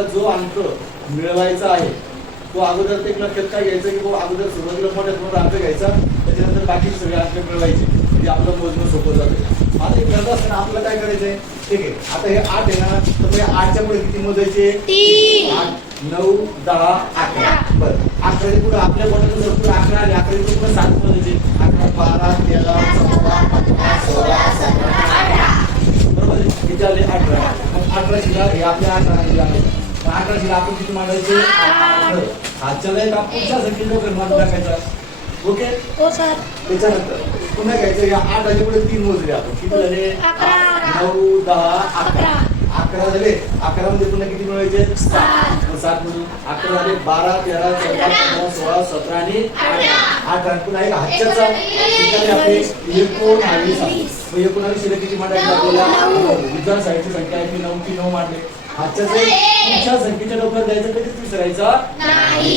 आपल्याला जो अंक मिळवायचा आहे तो अगोदर ते लक्षात काय घ्यायचं की अगोदर सुरुवातीला मोठ्या अंक घ्यायचा, त्याच्यानंतर बाकी सगळे अंक मिळवायचे, म्हणजे आपलं मोजणं सोपं जातं. आता हे करत असताना आपल्याला काय करायचंय, ठीक आहे. आता हे 8 आहे ना, तर या 8च्या पुढे किती मोजायचे? 8 9 10 11. बरं, 11च्या पुढे आपल्या बोटातून जर पुढे 11 आले, 11च्या पुढे 7 मोजायचे. 11 12 13 14 15 16 17 18. बरोबर, किती आले? 18. मग 18 शिला हे आपल्या 18 आले. 18 शिला आपण किती मांडायचे? 8. हातच्याला एक पुढच्या संख्येला क्रमांक टाकायचा. ओके हो सर. त्याच्यानंतर पुन्हा घ्यायचं, या 8च्या पुढे 3 मोजले आपण, किती झाले? 9 10 11. 11 झाले. 11 मध्ये पुन्हा किती मिळवायचे? 7 म्हणून 11 झाले. 12 13 14 15 16 17 आणि 18. पुन्हा एक हातच्याचा आपले 19. 19 शिल्लक किती मांडायचे आपल्याला? उजव्या साईडची संख्या आहे ती 9 ची 9 मांडले. हातच्याचे पुढच्या संख्येच्या डोक्यावर द्यायचं, कधीच विसरायचं नाही.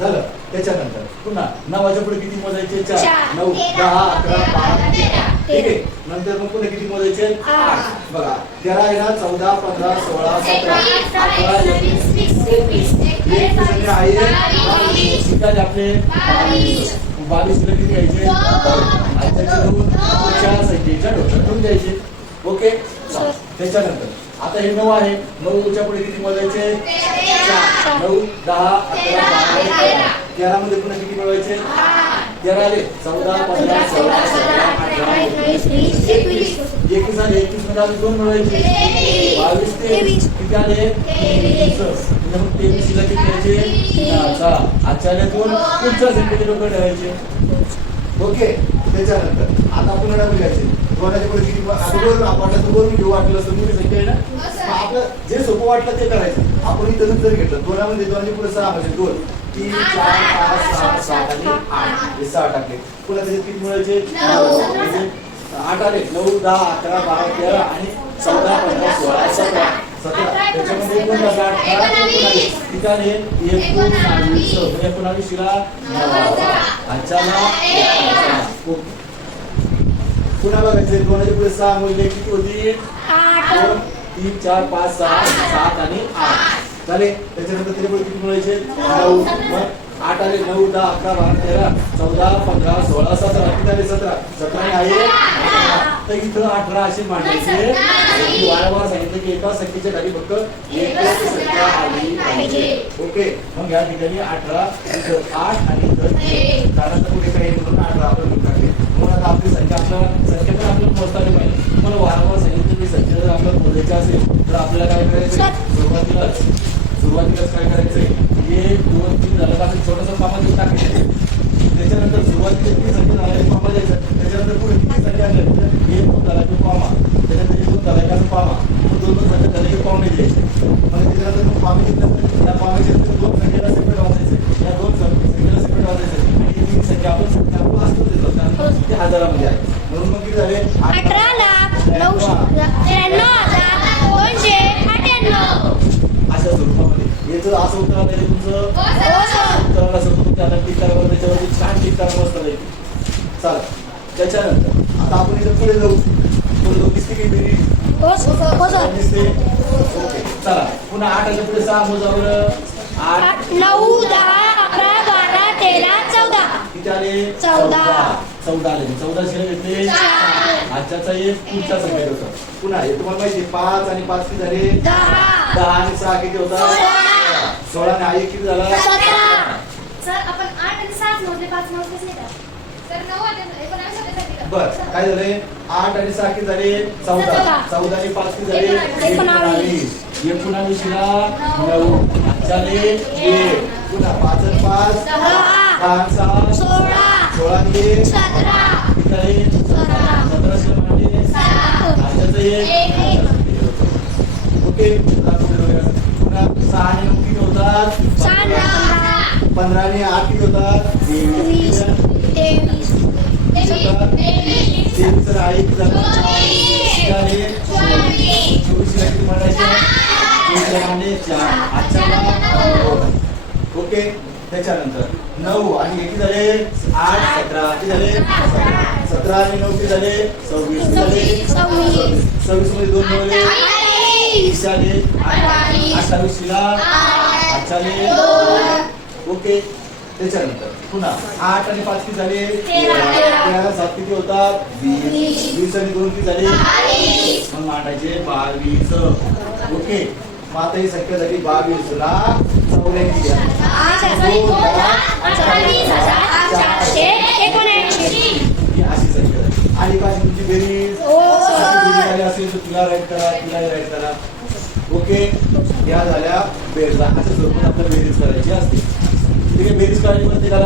झालं. त्याच्यानंतर पुन्हा 9च्या पुढे किती मोजायचे? 4 9 10 11 12 13. ठीक आहे. नंतर मग पुन्हा किती मोजायचे? 8. बघा 13 आहे ना, 14 15 16 17 18 19 20 21 आपले 22 किती घ्यायचे? आजच्या दोन पुढच्या संख्येच्या डोक्यावर ठेवून द्यायचे. ओके. त्याच्यानंतर आता हे 9 आहे. 9च्या पुढे किती मोजायचे? 4 9 10 11 12 13. 13 मध्ये पुन्हा किती मिळवायचे? 13 आले. 14 15 16 17 18 19 20 21. 21 आले. 21 मध्ये अजून 2 मिळवायचे. 22 23 किती आले? 23. मग 23 ला किती घ्यायचे? आजच्या दोन पुढच्या संख्येचे डोकं ठेवायचे. ओके. त्याच्यानंतर आता आपण डबल घ्यायचे. दोनाच्या पुढे किती? अगोदर आपण दोन घेऊ वाटलं असतं, मोठी संख्या आहे ना, आपलं जे सोपं वाटलं ते करायचं. आपण इथं जर घेतलं, दोनामध्ये दोनाच्या पुढे 6 म्हणजे 2 3 4 5 6 7 आणि 8 हे 6 टाकले. पुन्हा त्याच्यात किती मिळायचे? 8 आले. 9 10 11 12 13 आणि 14 15 16 17. त्याच्यामध्ये 19 किती आले? 19 शिला पुन्हा बघायचे. दोनाच्या पुढे 6 मोजले, किती होती? 2 3 4 5 6 7 आणि 8 झाले. त्याच्यानंतर त्याच्या पुढे किती मिळायचे? 9. मग 8 आले. 9 10 11 12 13 14 15 16 17 किती आले? 17. 17 आहे. तर इथं 18 असे मांडायचे. वारंवार सांगितलं की एका संख्येच्या खाली फक्त एकच संख्या आली पाहिजे. ओके. मग या ठिकाणी 18 इथं 8 आणि इथं 1. कारण पुढे काही म्हणून 18 आपण लिहून टाकले. म्हणून आता आपली संख्या पण आपल्याला मोजता आली पाहिजे. तुम्हाला वारंवार सांगितलं की संख्या जर आपल्याला मोजायची असेल तर आपल्याला काय करायचं? सुरुवातीलाच काय करायचंय? 1 2 3 झालं का छोटंसं पामा देऊन टाकायचं. त्याच्यानंतर सुरुवातीला किती संख्या झाल्या पामा द्यायचं. त्याच्यानंतर पुढे किती संख्या आल्या? 1 2 झाला की पामा, त्याच्यानंतर 2 झाला का पामा, 2 संख्या झाल्या की पावणे द्यायचे. मग त्याच्यानंतर मग पामे घेतल्यानंतर त्या पामेच्या 2 संख्येला सेपरेट वाचायचं, या 2 संख्येला सेपरेट वाचायचं. आणि ही 3 संख्या आपण वाचतो देतो, कारण ते हजारामध्ये आहे. म्हणून मग किती झाले? 18,9,298. अशा स्वरूपामध्ये याचं असं उत्तर आलं तुमचं उत्तराला समजून आता टिक करावं, त्याच्यावरती छान टिक करावं असतं. चला त्याच्यानंतर आता आपण इथं पुढे जाऊ. दिसते की बेरीज? दिसते. ओके. चला पुन्हा 8च्या पुढे 6 मोजावर. 8 9 10 11 12 13 14. किती आले? 14 आले. 14 शिल्लक घेतले. आजच्याचा एक पुढच्या संख्येत होता. पुन्हा हे तुम्हाला माहिती 5 आणि 5 किती झाले? 10 आणि 6 किती होता? 16 आणि 1 किती झाला? 17. सर आपण 8 आणि 7 मोजले, 5 मोजलेच नाही का? तर 9 आणि 19 होते. बर काय झाले? 8 आणि 6 किती झाले? 14. 14 आणि 5 किती झाले? 19. 19 ला 9 झाले 1. पुन्हा 5 आणि 5 10 आणि 6 16 आणि 1 17. किती झाले? 17 शिल्लक म्हणजे आजच्याचं 1. ओके. पुन्हा 6 आणि 9 किती होतात? 15 आणि 8 किती होतात? 23. 23 आहे किती झालं? 24 ला किती म्हणायचं? 4. ओके. त्याच्यानंतर 9 आणि किती झाले? 8 17 किती झाले? 17 आणि 9 किती झाले? 26 झाले. 26 मध्ये 2 मिळवले वीस. झाले 28 ला 8 झाले ओके. त्याच्यानंतर पुन्हा 8 आणि 5 किती झाले 13 7 किती होतात 20 20 आणि 2 किती झाले मग मांडायचे 22 ओके. मग आता ही संख्या झाली 22 ला 84 द्या 28,479. ही अशी संख्या झाली. आणि काय तुमची बेरीज झाली असेल तर तुला राईट करा तिलाही राईट करा ओके. या झाल्या बेरीज अशा स्वरूपात आपल्याला बेरीज करायची असते. ठीक आहे बेरीज करायची म्हणते का